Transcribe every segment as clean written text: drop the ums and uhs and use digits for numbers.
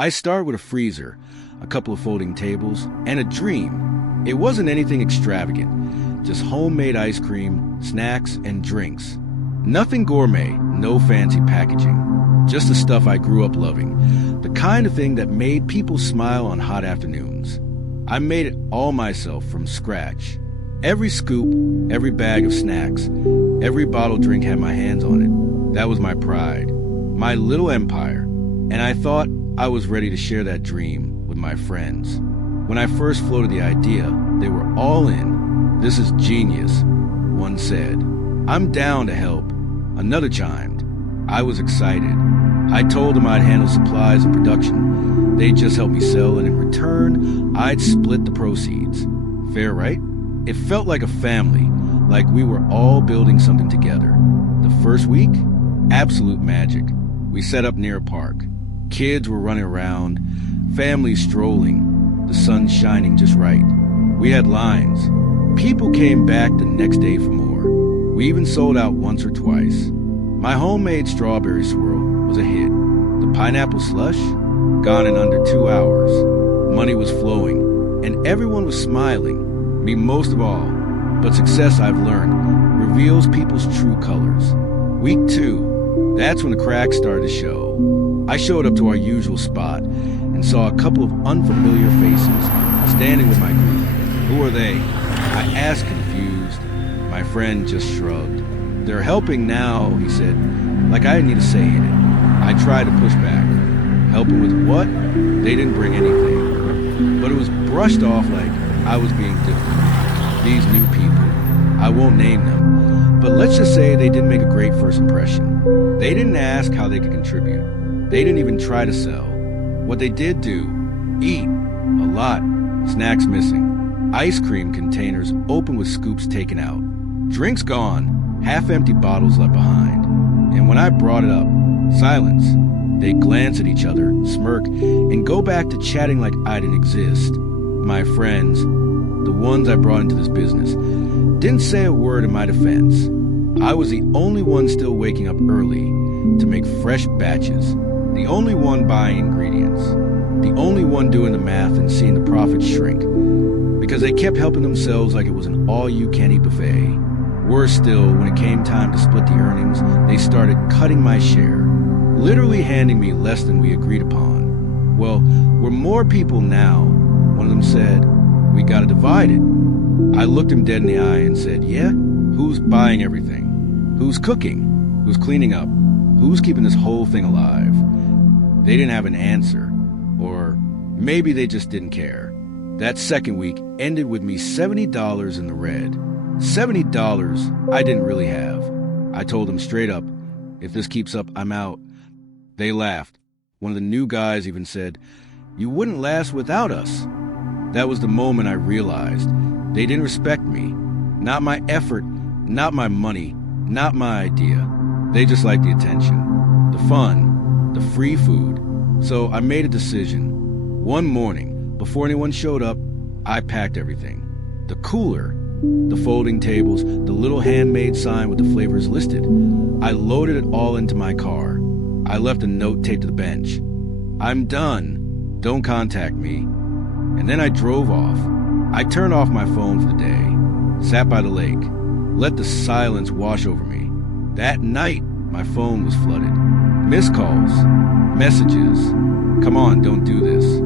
I start with a freezer, a couple of folding tables, and a dream. It wasn't anything extravagant, just homemade ice cream, snacks, and drinks. Nothing gourmet, no fancy packaging. Just the stuff I grew up loving, the kind of thing that made people smile on hot afternoons. I made it all myself from scratch. Every scoop, every bag of snacks, every bottled drink had my hands on it. That was my pride, my little empire, and I thought I was ready to share that dream with my friends. When I first floated the idea, they were all in. "This is genius," one said. "I'm down to help," another chimed. I was excited. I told them I'd handle supplies and production. They'd just help me sell, and in return, I'd split the proceeds. Fair, right? It felt like a family, like we were all building something together. The first week, absolute magic. We set up near a park. Kids were running around, families strolling, the sun shining just right. We had lines. People came back the next day for more. We even sold out once or twice. My homemade strawberry swirl was a hit. The pineapple slush, gone in under 2 hours. Money was flowing, and everyone was smiling, me most of all. But success, I've learned, reveals people's true colors. Week 2, that's when the cracks started to show. I showed up to our usual spot and saw a couple of unfamiliar faces standing with my group. "Who are they?" I asked, confused. My friend just shrugged. "They're helping now," he said, like I didn't need a say in it. I tried to push back. Helping with what? They didn't bring anything. But it was brushed off like I was being difficult. These new people, I won't name them, but let's just say they didn't make a great first impression. They didn't ask how they could contribute. They didn't even try to sell. What they did do, eat, a lot, snacks missing, ice cream containers open with scoops taken out, drinks gone, half-empty bottles left behind. And when I brought it up, silence. They glance at each other, smirk, and go back to chatting like I didn't exist. My friends, the ones I brought into this business, didn't say a word in my defense. I was the only one still waking up early to make fresh batches, the only one buying ingredients, the only one doing the math and seeing the profits shrink, because they kept helping themselves like it was an all-you-can-eat buffet. Worse still, when it came time to split the earnings, they started cutting my share, literally handing me less than we agreed upon. "Well, we're more people now," one of them said. "We gotta divide it." I looked him dead in the eye and said, "Yeah? Who's buying everything? Who's cooking? Who's cleaning up? Who's keeping this whole thing alive?" They didn't have an answer, or maybe they just didn't care. That second week ended with me $70 in the red. $70 I didn't really have. I told them straight up, "If this keeps up, I'm out." They laughed. One of the new guys even said, "You wouldn't last without us." That was the moment I realized they didn't respect me. Not my effort, not my money, not my idea. They just liked the attention, the fun, the free food. So I made a decision. One morning, before anyone showed up, I packed everything. The cooler, the folding tables, the little handmade sign with the flavors listed. I loaded it all into my car. I left a note taped to the bench. "I'm done. Don't contact me." And then I drove off. I turned off my phone for the day, sat by the lake, let the silence wash over me. That night, my phone was flooded. Missed calls, messages. "Come on, don't do this.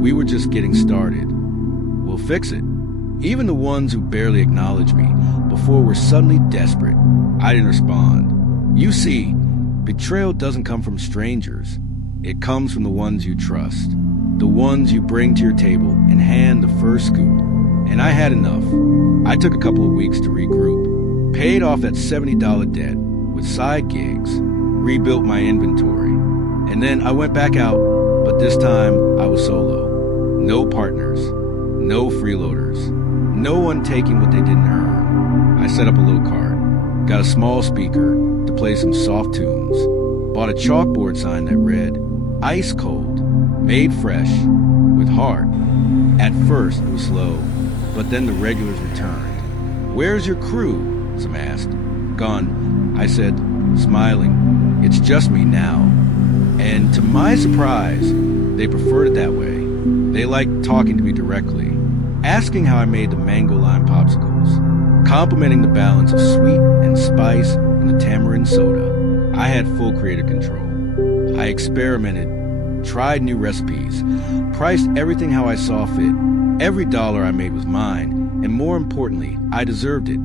We were just getting started. We'll fix it." Even the ones who barely acknowledged me before were suddenly desperate. I didn't respond. You see, betrayal doesn't come from strangers. It comes from the ones you trust, the ones you bring to your table and hand the first scoop. And I had enough. I took a couple of weeks to regroup, paid off that $70 debt with side gigs, rebuilt my inventory, and then I went back out, but this time I was solo. No partners, no freeloaders, no one taking what they didn't earn. I set up a little cart, got a small speaker to play some soft tunes, bought a chalkboard sign that read, "Ice cold, made fresh, with heart." At first it was slow, but then the regulars returned. "Where's your crew?" some asked. "Gone," I said, smiling. "It's just me now." And to my surprise, They preferred it that way. They liked talking to me directly, asking how I made the mango lime popsicles, complimenting the balance of sweet and spice in the tamarind soda. I had full creative control. I experimented, tried new recipes, priced everything how I saw fit. Every dollar I made was mine, and more importantly, I deserved it.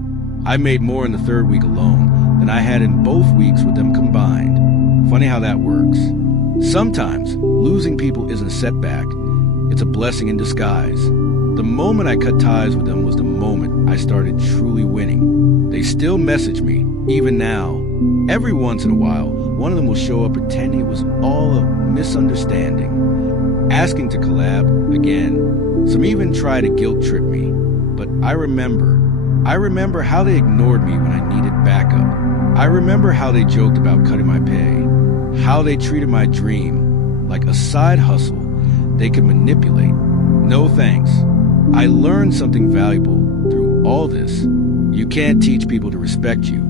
I made more in the third week alone than I had in both weeks with them combined. Funny how that works. Sometimes losing people isn't a setback, it's a blessing in disguise. The moment I cut ties with them was the moment I started truly winning. They still message me, even now. Every once in a while, one of them will show up pretending it was all a misunderstanding, asking to collab again. Some even try to guilt trip me, but I remember how they ignored me when I needed backup. I remember how they joked about cutting my pay, how they treated my dream like a side hustle they could manipulate. No thanks. I learned something valuable through all this. You can't teach people to respect you,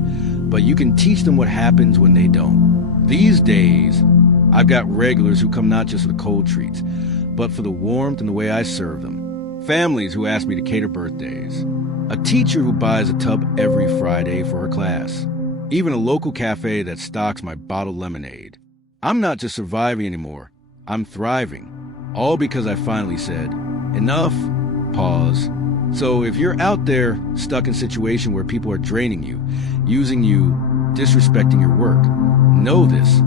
but you can teach them what happens when they don't. These days, I've got regulars who come not just for the cold treats, but for the warmth and the way I serve them. Families who ask me to cater birthdays. A teacher who buys a tub every Friday for her class. Even a local cafe that stocks my bottled lemonade. I'm not just surviving anymore, I'm thriving. All because I finally said, enough, pause. So if you're out there stuck in a situation where people are draining you, using you, disrespecting your work, know this.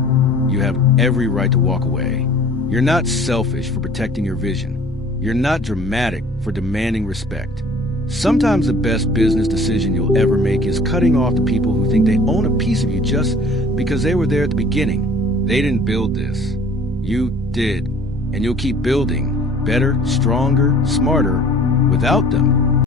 You have every right to walk away. You're not selfish for protecting your vision. You're not dramatic for demanding respect. Sometimes the best business decision you'll ever make is cutting off the people who think they own a piece of you just because they were there at the beginning. They didn't build this. You did. And you'll keep building better, stronger, smarter without them.